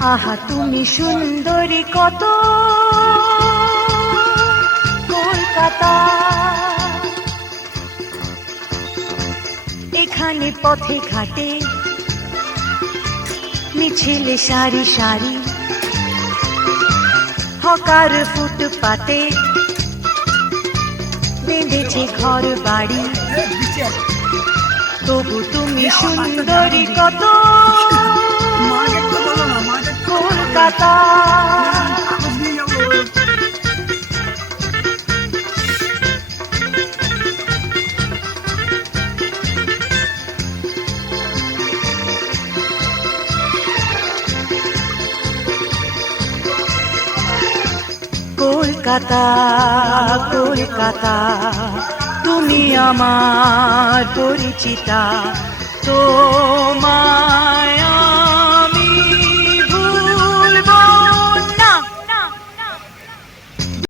আহা তুমি সুন্দরী কত। কলকাতা। এখানে পথে ঘাটে মিছিলে সারি সারি। হকার ফুটপাতে বেঁধেছে ঘর বাড়ি তবু তুমি সুন্দরী কত। কলকাতা কলকাতা তুমি আমার পরিচিতা।